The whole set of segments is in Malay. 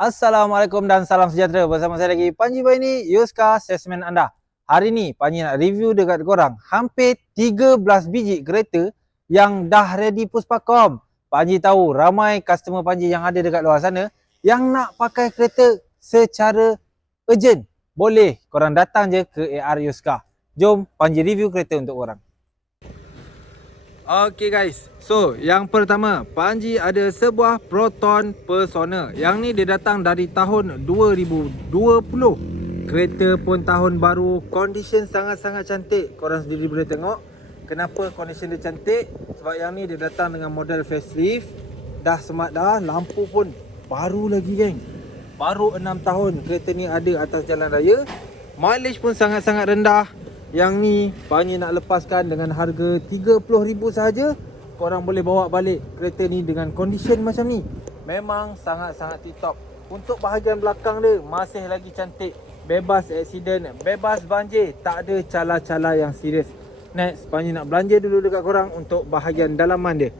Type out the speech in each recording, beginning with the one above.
Assalamualaikum dan salam sejahtera. Bersama saya lagi Panji Baini, Yuska Salesman anda. Hari ni Panji nak review dekat korang hampir 13 biji kereta yang dah ready Puspakom. Panji tahu ramai customer Panji yang ada dekat luar sana yang nak pakai kereta secara urgent. Boleh korang datang je ke AR Yuska. Jom Panji review kereta untuk korang. Okay guys, so yang pertama Panji ada sebuah Proton Persona. Yang ni dia datang dari tahun 2020. Kereta pun tahun baru, condition sangat-sangat cantik. Korang sendiri boleh tengok kenapa condition dia cantik. Sebab yang ni dia datang dengan model facelift. Dah smart dah, lampu pun baru lagi geng. Baru 6 tahun kereta ni ada atas jalan raya. Mileage pun sangat-sangat rendah. Yang ni Panji nak lepaskan dengan harga 30,000 sahaja. Korang boleh bawa balik kereta ni dengan condition macam ni. Memang sangat-sangat tip-top. Untuk bahagian belakang dia masih lagi cantik. Bebas aksiden, bebas banjir. Tak ada cala-cala yang serius. Next, Panji nak belanja dulu dekat korang untuk bahagian dalaman dia.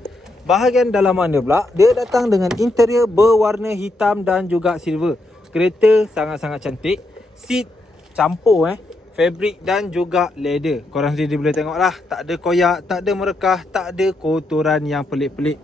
Bahagian dalaman dia pula, dia datang dengan interior berwarna hitam dan juga silver. Kereta sangat-sangat cantik. Seat campur fabric dan juga leather. Korang sendiri boleh tengok lah. Tak ada koyak, tak ada merekah, tak ada kotoran yang pelik-pelik.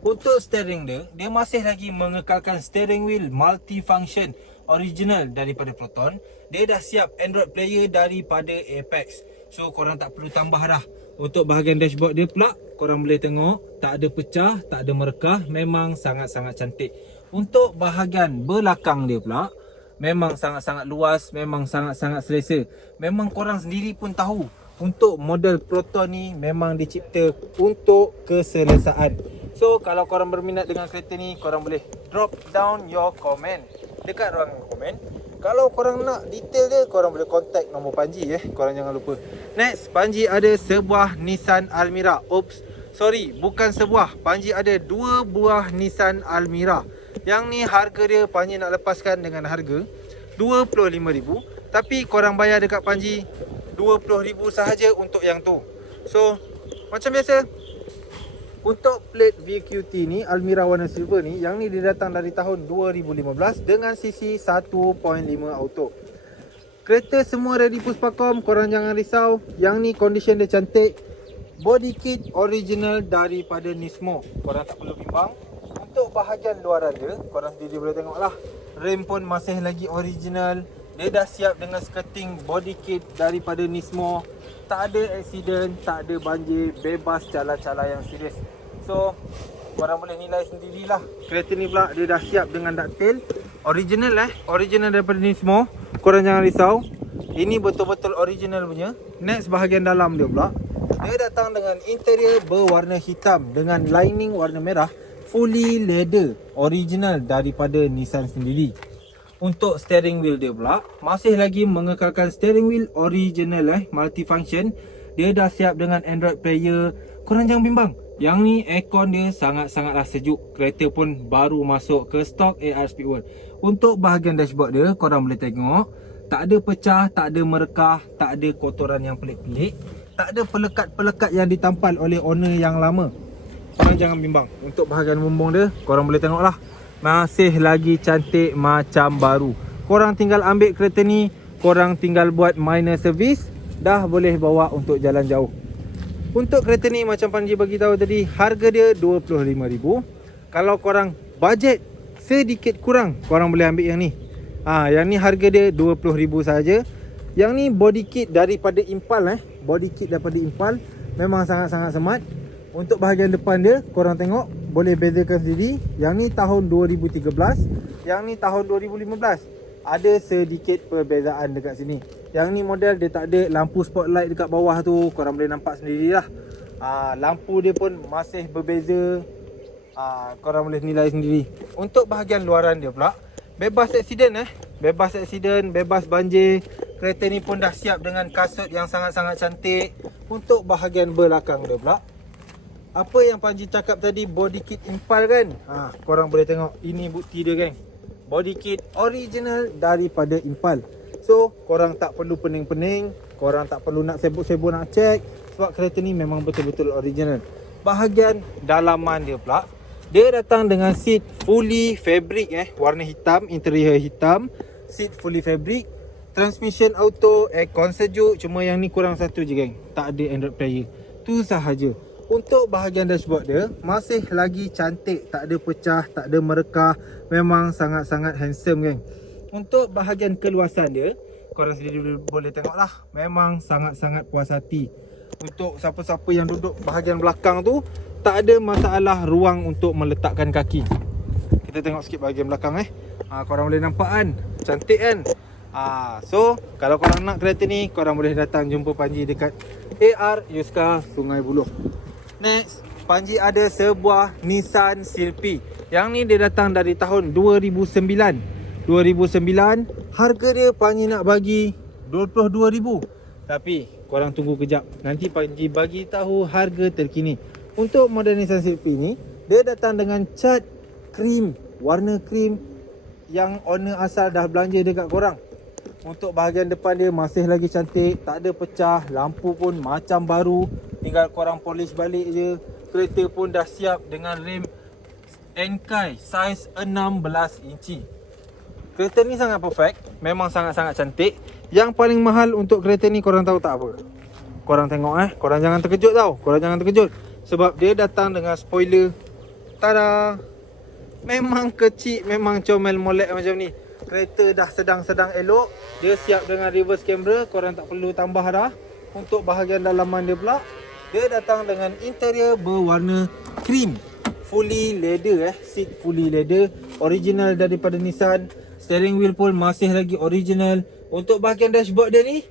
Untuk steering dia, dia masih lagi mengekalkan steering wheel multifunction original daripada Proton. Dia dah siap Android player daripada Apex. So korang tak perlu tambah dah. Untuk bahagian dashboard dia pula, korang boleh tengok tak ada pecah, tak ada merekah. Memang sangat-sangat cantik. Untuk bahagian belakang dia pula, memang sangat-sangat luas, memang sangat-sangat selesa. Memang korang sendiri pun tahu, untuk model Proton ni memang dicipta untuk keselesaan. So kalau korang berminat dengan kereta ni, korang boleh drop down your comment dekat ruangan komen. Kalau korang nak detail dia, korang boleh contact nombor Panji korang jangan lupa. Next, Panji ada sebuah Nissan Almera. Oops, sorry, bukan sebuah. Panji ada 2 buah Nissan Almera. Yang ni harga dia Panji nak lepaskan dengan harga 25,000. Tapi korang bayar dekat Panji 20,000 sahaja untuk yang tu. So macam biasa, untuk plate VQT ni, Almera warna silver ni, yang ni dia datang dari tahun 2015 dengan CC 1.5 auto. Kereta semua ready Puspakom, korang jangan risau. Yang ni condition dia cantik. Body kit original daripada Nismo. Korang tak perlu bimbang. Untuk bahagian luaran dia, korang sendiri boleh tengok lah. Rem pun masih lagi original. Dia dah siap dengan skirting body kit daripada Nismo. Tak ada aksiden, tak ada banjir, bebas cala-cala yang serius. So korang boleh nilai sendirilah. Kereta ni pula dia dah siap dengan ducktail original original daripada Nismo. Korang jangan risau, ini betul-betul original punya. Next, bahagian dalam dia pula, dia datang dengan interior berwarna hitam dengan lining warna merah. Fully leather, original daripada Nissan sendiri. Untuk steering wheel dia pula, masih lagi mengekalkan steering wheel original multifunction. Dia dah siap dengan Android player. Korang jangan bimbang, yang ni aircon dia sangat-sangatlah sejuk. Kereta pun baru masuk ke stok AR Speedworld. Untuk bahagian dashboard dia, korang boleh tengok tak ada pecah, tak ada merekah, tak ada kotoran yang pelik-pelik, tak ada pelekat-pelekat yang ditampal oleh owner yang lama. Korang jangan bimbang. Untuk bahagian bumbung dia, korang boleh tengok lah, masih lagi cantik macam baru. Korang tinggal ambil kereta ni, korang tinggal buat minor service, dah boleh bawa untuk jalan jauh. Untuk kereta ni macam Panji bagi tahu tadi, harga dia 25,000. Kalau korang bajet sedikit kurang, korang boleh ambil yang ni. Yang ni harga dia 20,000 saja. Yang ni body kit daripada Impal body kit daripada Impal. Memang sangat-sangat smart. Untuk bahagian depan dia, korang tengok, boleh bezakan sendiri. Yang ni tahun 2013, yang ni tahun 2015. Ada sedikit perbezaan dekat sini. Yang ni model dia tak ada lampu spotlight dekat bawah tu. Korang boleh nampak sendirilah. Lampu dia pun masih berbeza. Korang boleh nilai sendiri. Untuk bahagian luaran dia pula, bebas aksiden bebas aksiden, bebas banjir. Kereta ni pun dah siap dengan kasut yang sangat-sangat cantik. Untuk bahagian belakang dia pula, apa yang Panji cakap tadi, body kit Impal kan? Korang boleh tengok, ini bukti dia geng. Body kit original daripada Impal. So korang tak perlu pening-pening, korang tak perlu nak sibuk-sibuk nak check, sebab kereta ni memang betul-betul original. Bahagian dalaman dia pula, Dia datang dengan seat fully fabric warna hitam, interior hitam, seat fully fabric, transmission auto, aircon sejuk. Cuma yang ni kurang satu je geng, tak ada Android player. Tu sahaja. Untuk bahagian dashboard dia masih lagi cantik, tak ada pecah, tak ada merekah. Memang sangat-sangat handsome geng. Untuk bahagian keluasan dia, korang sendiri boleh tengok lah, memang sangat-sangat puas hati. Untuk siapa-siapa yang duduk bahagian belakang tu, tak ada masalah ruang untuk meletakkan kaki. Kita tengok sikit bahagian belakang korang boleh nampak kan, cantik kan. So kalau korang nak kereta ni, korang boleh datang jumpa Panji dekat AR Yuska Sungai Buloh. Next, Panji ada sebuah Nissan Sylphy. Yang ni dia datang dari tahun 2009. Harga dia Panji nak bagi 22,000. Tapi korang tunggu kejap, nanti Panji bagi tahu harga terkini. Untuk model Nissan Sylphy ni, dia datang dengan cat krim, warna krim yang owner asal dah belanja dekat korang. Untuk bahagian depan dia masih lagi cantik, tak ada pecah, lampu pun macam baru, tinggal korang polish balik je. Kereta pun dah siap dengan rim Enkai saiz 16 inci. Kereta ni sangat perfect, memang sangat-sangat cantik. Yang paling mahal untuk kereta ni korang tahu tak apa? Korang tengok korang jangan terkejut tau. Korang jangan terkejut, sebab dia datang dengan spoiler. Tada! Memang kecil, memang comel molek macam ni. Kereta dah sedang-sedang elok. Dia siap dengan reverse camera, korang tak perlu tambah dah. Untuk bahagian dalaman dia pula, dia datang dengan interior berwarna cream, fully leather seat fully leather, original daripada Nissan. Steering wheel pun masih lagi original. Untuk bahagian dashboard dia ni,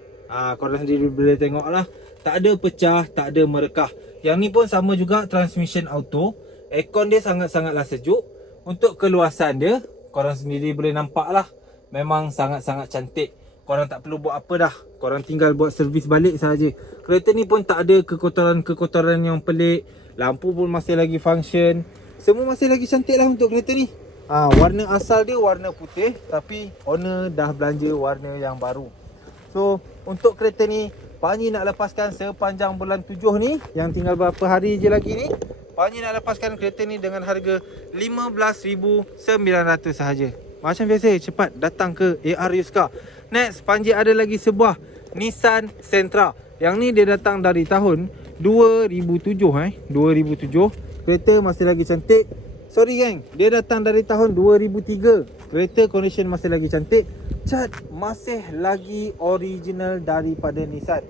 korang sendiri boleh tengok lah, tak ada pecah, tak ada merekah. Yang ni pun sama juga, transmission auto. Aircon dia sangat-sangatlah sejuk. Untuk keluasan dia, korang sendiri boleh nampak lah, memang sangat-sangat cantik. Korang tak perlu buat apa dah, korang tinggal buat servis balik sahaja. Kereta ni pun tak ada kekotoran-kekotoran yang pelik. Lampu pun masih lagi function. Semua masih lagi cantik lah untuk kereta ni. Warna asal dia warna putih, tapi owner dah belanja warna yang baru. So untuk kereta ni, Panji nak lepaskan sepanjang bulan 7 ni, yang tinggal berapa hari je lagi ni. Panji nak lepaskan kereta ni dengan harga 15,900 sahaja. Macam biasa, cepat datang ke AR Yuska. Next, Panji ada lagi sebuah Nissan Sentra. Yang ni dia datang dari tahun 2007 2007. Kereta masih lagi cantik. Sorry geng, dia datang dari tahun 2003. Kereta condition masih lagi cantik. Cat masih lagi original daripada Nissan.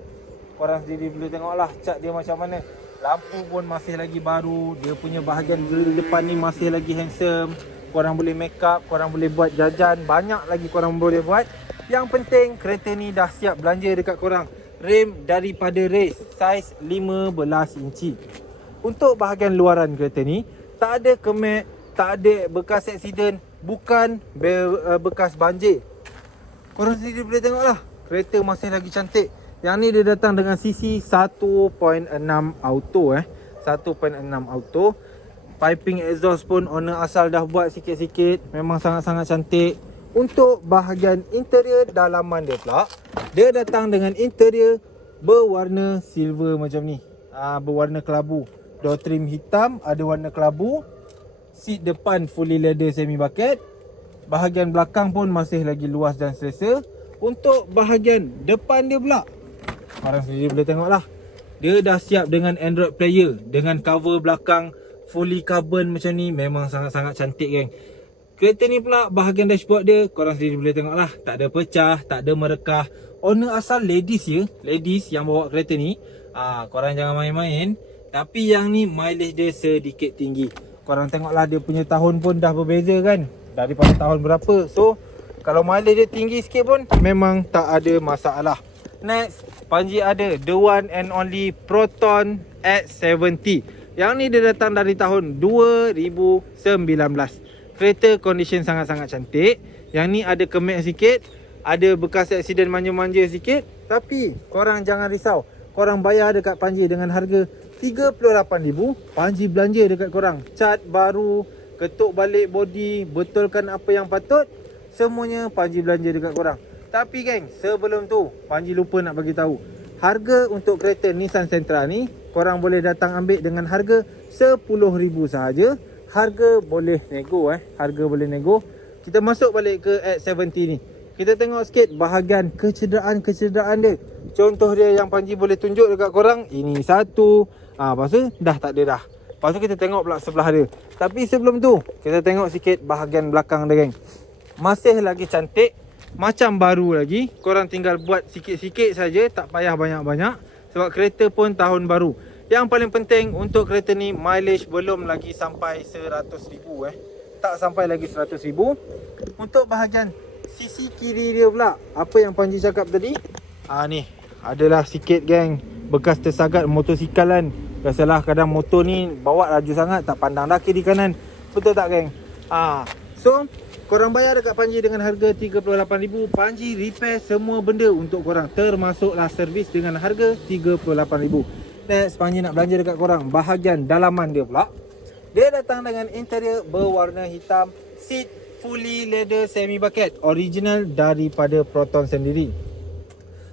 Korang sendiri boleh tengok lah cat dia macam mana. Lampu pun masih lagi baru. Dia punya bahagian grill depan ni masih lagi handsome. Korang boleh make up, korang boleh buat jajan, banyak lagi korang boleh buat. Yang penting kereta ni dah siap belanja dekat korang. Rim daripada race, saiz 15 inci. Untuk bahagian luaran kereta ni, tak ada kemek, tak ada bekas aksiden, bukan bekas banjir. Korang sendiri boleh tengok lah, kereta masih lagi cantik. Yang ni dia datang dengan CC 1.6 auto 1.6 auto. Piping exhaust pun owner asal dah buat sikit-sikit. Memang sangat-sangat cantik. Untuk bahagian interior dalaman dia pula, dia datang dengan interior berwarna silver macam ni, berwarna kelabu. Door trim hitam, ada warna kelabu. Seat depan fully leather semi bucket. Bahagian belakang pun masih lagi luas dan selesa. Untuk bahagian depan dia pula, korang sendiri boleh tengok lah, dia dah siap dengan Android player, dengan cover belakang fully carbon macam ni. Memang sangat-sangat cantik geng. Kereta ni pula bahagian dashboard dia, korang sendiri boleh tengok lah, tak ada pecah, tak ada merekah. Owner asal ladies ya, ladies yang bawa kereta ni. Korang jangan main-main. Tapi yang ni mileage dia sedikit tinggi. Korang tengoklah dia punya tahun pun dah berbeza kan, daripada tahun berapa. So kalau mileage dia tinggi sikit pun memang tak ada masalah. Next, Panji ada the one and only Proton X70. Yang ni dia datang dari tahun 2019. Kereta condition sangat-sangat cantik. Yang ni ada kemek sikit, ada bekas aksiden manja-manja sikit. Tapi korang jangan risau, korang bayar dekat Panji dengan harga 38,000. Panji belanja dekat korang cat baru, ketuk balik body, betulkan apa yang patut. Semuanya Panji belanja dekat korang. Tapi geng, sebelum tu Panji lupa nak bagi tahu, harga untuk kereta Nissan Sentra ni korang boleh datang ambil dengan harga 10,000 sahaja. harga boleh nego harga boleh nego. Kita masuk balik ke X70 ni. Kita tengok sikit bahagian kecederaan dia. Contoh dia yang Panji boleh tunjuk dekat korang, ini satu. Lepas tu dah tak ada dah. Lepas tu kita tengok pula sebelah dia. Tapi sebelum tu, kita tengok sikit bahagian belakang dia, geng. Masih lagi cantik, macam baru lagi. Korang tinggal buat sikit-sikit saja, tak payah banyak-banyak. Sebab kereta pun tahun baru. Yang paling penting untuk kereta ni, mileage belum lagi sampai 100,000 tak sampai lagi 100,000. Untuk bahagian sisi kiri dia pula, apa yang Panji cakap tadi, ni adalah sikit, geng, bekas tersagat motosikal kan. Biasalah kadang motor ni bawa laju sangat, tak pandang dah kiri kanan. Betul tak, geng? So korang bayar dekat Panji dengan harga 38,000. Panji repair semua benda untuk korang, termasuklah servis dengan harga 38,000. Next, Panji nak belanja dekat korang bahagian dalaman dia pula. Dia datang dengan interior berwarna hitam, seat fully leather semi bucket, original daripada Proton sendiri.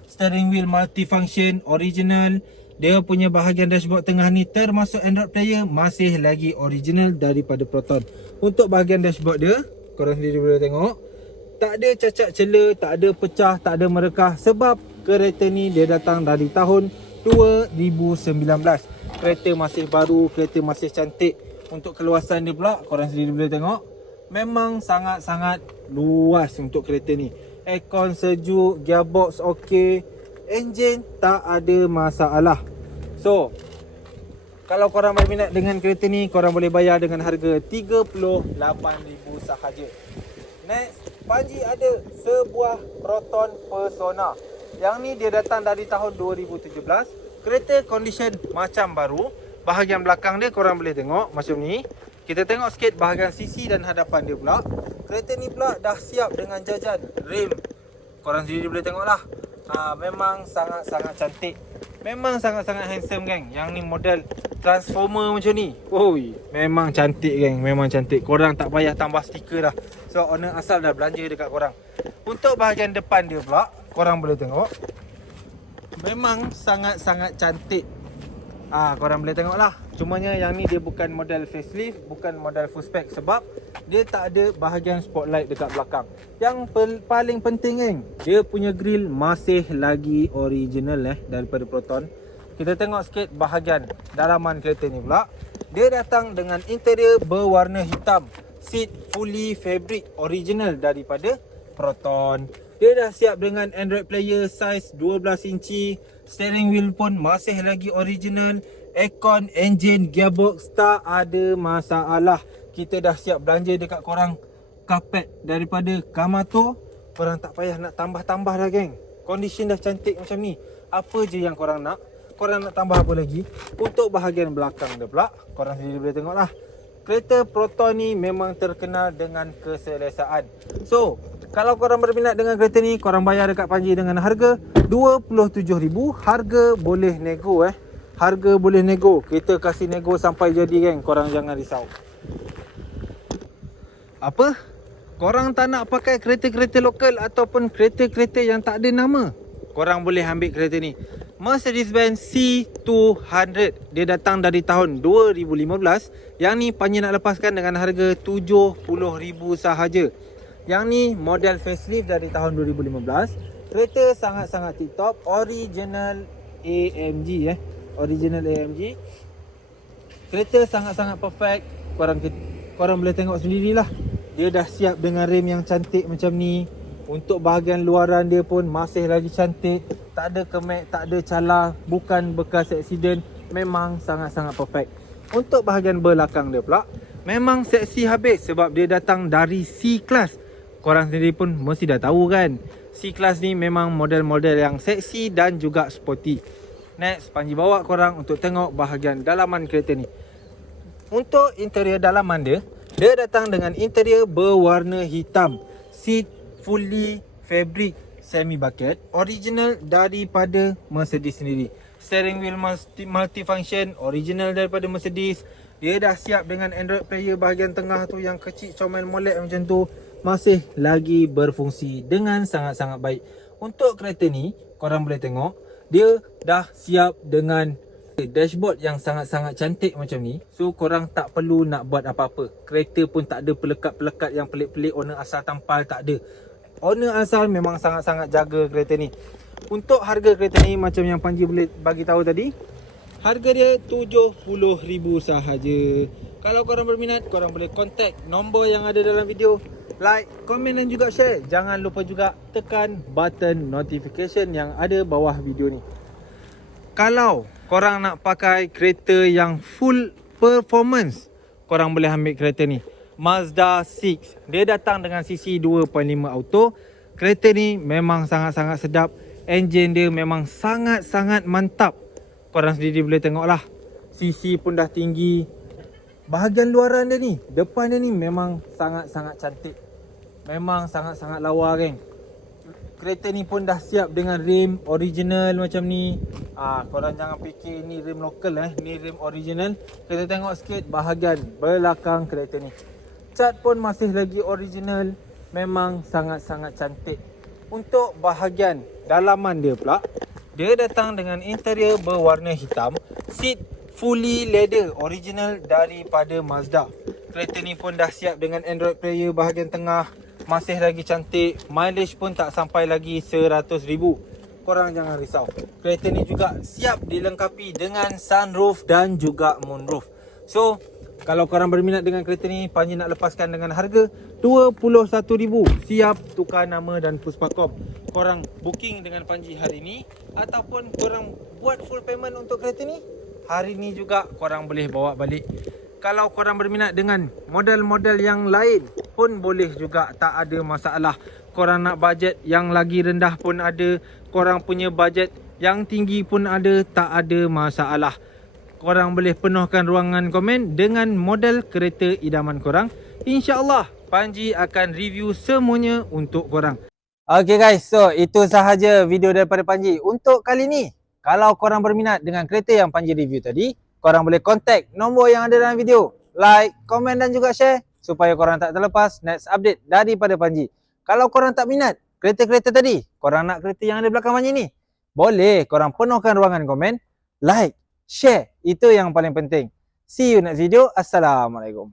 Steering wheel multifunction, original. Dia punya bahagian dashboard tengah ni termasuk Android player, masih lagi original daripada Proton. Untuk bahagian dashboard dia, korang sendiri boleh tengok, tak ada cacat cela, tak ada pecah, tak ada merekah. Sebab kereta ni dia datang dari tahun 2019. Kereta masih baru, kereta masih cantik. Untuk keluasan dia pula, korang sendiri boleh tengok, memang sangat-sangat luas untuk kereta ni. Aircon sejuk, gearbox okey, enjin tak ada masalah. So, kalau korang berminat dengan kereta ni, korang boleh bayar dengan harga 38,000 sahaja. Next, Panji ada sebuah Proton Persona. Yang ni dia datang dari tahun 2017. Kereta condition macam baru. Bahagian belakang dia korang boleh tengok macam ni. Kita tengok sikit bahagian sisi dan hadapan dia pula. Kereta ni pula dah siap dengan jajan rim. Korang sendiri boleh tengok lah. Memang sangat-sangat cantik. Memang sangat-sangat handsome, geng. Yang ni model transformer macam ni. Oi, memang cantik, geng. Memang cantik. Korang tak payah tambah stiker dah. So owner asal dah belanja dekat korang. Untuk bahagian depan dia pula, korang boleh tengok, memang sangat-sangat cantik. Korang boleh tengok lah. Cumanya yang ni dia bukan model facelift, bukan model full spec. Sebab dia tak ada bahagian spotlight dekat belakang. Yang paling penting, geng, dia punya grill masih lagi original daripada Proton. Kita tengok sikit bahagian dalaman kereta ni pula. Dia datang dengan interior berwarna hitam, seat fully fabric, original daripada Proton. Dia dah siap dengan Android player size 12 inci. Steering wheel pun masih lagi original. Aircon, engine, gearbox, tak ada masalah. Kita dah siap belanja dekat korang karpet daripada Kamato. Korang tak payah nak tambah-tambah dah, geng. Condition dah cantik macam ni. Apa je yang korang nak? Korang nak tambah apa lagi? Untuk bahagian belakang dia pula, korang sendiri boleh tengok lah. Kereta Proton ni memang terkenal dengan keselesaan. So, kalau korang berminat dengan kereta ni, korang bayar dekat Panji dengan harga 27,000. Harga boleh nego Harga boleh nego. Kita kasih nego sampai jadi, geng. Korang jangan risau. Apa? Korang tak nak pakai kereta-kereta lokal ataupun kereta-kereta yang tak ada nama? Korang boleh ambil kereta ni. Mercedes-Benz C200. Dia datang dari tahun 2015. Yang ni Panji nak lepaskan dengan harga 70,000 sahaja. Yang ni model facelift dari tahun 2015. Kereta sangat-sangat tip top. Original AMG Original AMG. Kereta sangat-sangat perfect. Korang boleh tengok sendirilah. Dia dah siap dengan rem yang cantik macam ni. Untuk bahagian luaran dia pun masih lagi cantik. Tak ada kemek, tak ada calar, bukan bekas aksiden. Memang sangat-sangat perfect. Untuk bahagian belakang dia pula, memang seksi habis sebab dia datang dari C-Class. Korang sendiri pun mesti dah tahu kan, C-Class ni memang model-model yang seksi dan juga sporty. Next, Panji bawa korang untuk tengok bahagian dalaman kereta ni. Untuk interior dalaman dia, dia datang dengan interior berwarna hitam. Seat fully fabric semi bucket, original daripada Mercedes sendiri. Steering wheel multifunction, original daripada Mercedes. Dia dah siap dengan Android player bahagian tengah tu yang kecil comel molek macam tu. Masih lagi berfungsi dengan sangat-sangat baik. Untuk kereta ni, korang boleh tengok, dia dah siap dengan Dashboard yang sangat-sangat cantik macam ni. So korang tak perlu nak buat apa-apa. Kereta pun tak ada pelekat-pelekat yang pelik-pelik. Owner asal tampal tak ada. Owner asal memang sangat-sangat jaga kereta ni. Untuk harga kereta ni macam yang Panji boleh bagi tahu tadi, harga dia RM70,000 sahaja. Kalau korang berminat, korang boleh contact nombor yang ada dalam video. Like, komen dan juga share. Jangan lupa juga tekan button notification yang ada bawah video ni. Kalau korang nak pakai kereta yang full performance, korang boleh ambil kereta ni, Mazda 6. Dia datang dengan CC 2.5 auto. Kereta ni memang sangat-sangat sedap. Enjin dia memang sangat-sangat mantap. Korang sendiri boleh tengok lah. CC pun dah tinggi. Bahagian luaran dia ni, depan dia ni memang sangat-sangat cantik. Memang sangat-sangat lawa, geng. Kereta ni pun dah siap dengan rim original macam ni. Korang jangan fikir ni rim lokal, ni rim original. Kita tengok sikit bahagian belakang kereta ni. Cat pun masih lagi original. Memang sangat-sangat cantik. Untuk bahagian dalaman dia pula, dia datang dengan interior berwarna hitam. Seat fully leather original daripada Mazda. Kereta ni pun dah siap dengan Android player bahagian tengah. Masih lagi cantik. Mileage pun tak sampai lagi 100,000. Korang jangan risau. Kereta ni juga siap dilengkapi dengan sunroof dan juga moonroof. So, kalau korang berminat dengan kereta ni, Panji nak lepaskan dengan harga RM21,000. Siap tukar nama dan puspakom. Korang booking dengan Panji hari ni, ataupun korang buat full payment untuk kereta ni, hari ni juga korang boleh bawa balik. Kalau korang berminat dengan model-model yang lain pun boleh juga, tak ada masalah. Korang nak bajet yang lagi rendah pun ada. Korang punya bajet yang tinggi pun ada, tak ada masalah. Korang boleh penuhkan ruangan komen dengan model kereta idaman korang. InsyaAllah Panji akan review semuanya untuk korang. Okay guys, so itu sahaja video daripada Panji untuk kali ni. Kalau korang berminat dengan kereta yang Panji review tadi, korang boleh contact nombor yang ada dalam video. Like, komen dan juga share supaya korang tak terlepas next update daripada Panji. Kalau korang tak minat kereta-kereta tadi, korang nak kereta yang ada belakang Panji ni, boleh korang penuhkan ruangan komen, like, share. Itu yang paling penting. See you next video. Assalamualaikum.